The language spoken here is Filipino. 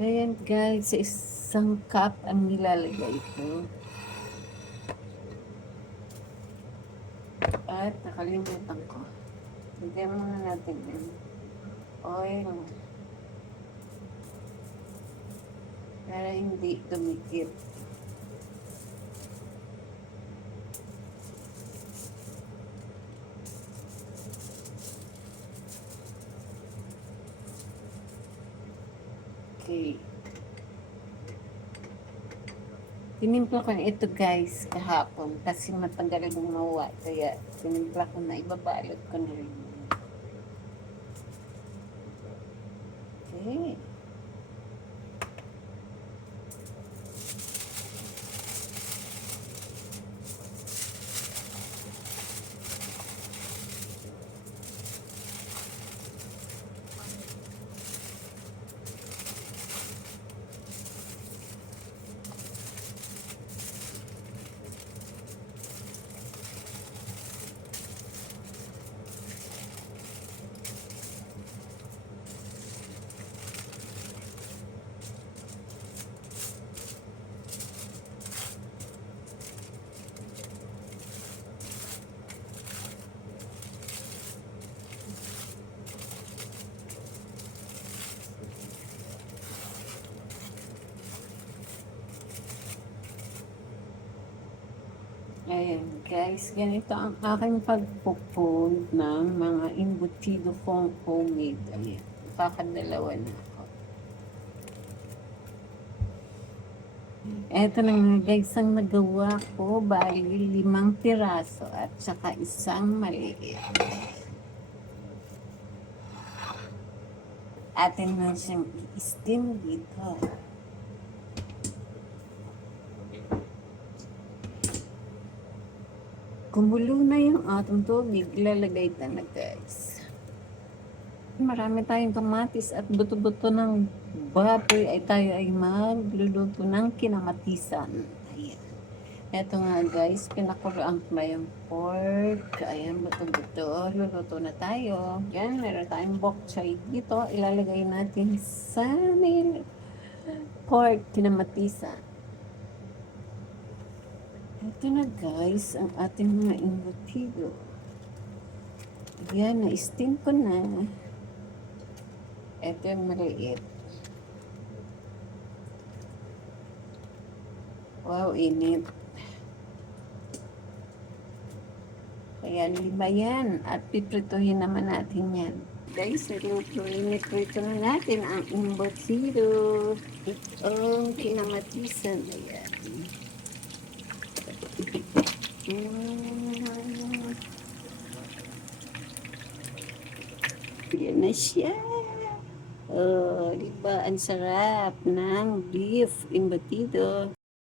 Ayan guys, sa isang cup ang nilalagay ko. At nakalimutan ko. Lagyan muna natin yung oil. Para hindi dumikit. Okay. Tinimpla ko na ito guys kahapon kasi matagal gumawa. Kaya tinimpla ko na, ibabalot ko na rin. Okay. Ayan guys, ganito ang aking pagpupun ng mga embutido kong homemade. Ayan, pakadalawa na ako. Eto na nga guys ang nagawa ko, bali 5 piraso at saka isang maliit. Atin na siyang i-steam dito. Kumulo na yung ating tubig, ilalagay na guys. Marami tayong kamatis at buto-buto ng baboy ay tayo ay magluluto ng kinamatisan. Ayan. Ito nga guys, pinakuloan ko ba yung pork. Ayan, buto-buto. Luluto na tayo. Yan, meron tayong bok choy dito. Ilalagay natin sa pork kinamatisan. Ito na guys, ang ating mga embutido. Yan, na-steam ko na. Ito yung maliit. Wow, init. Kaya 5 yan. At piprituhin naman natin yan. Guys, niliprito na natin ang embutido. Itong kinamatisan. Ayan. Yan na siya. Oh, diba? Ang sarap ng beef embutido.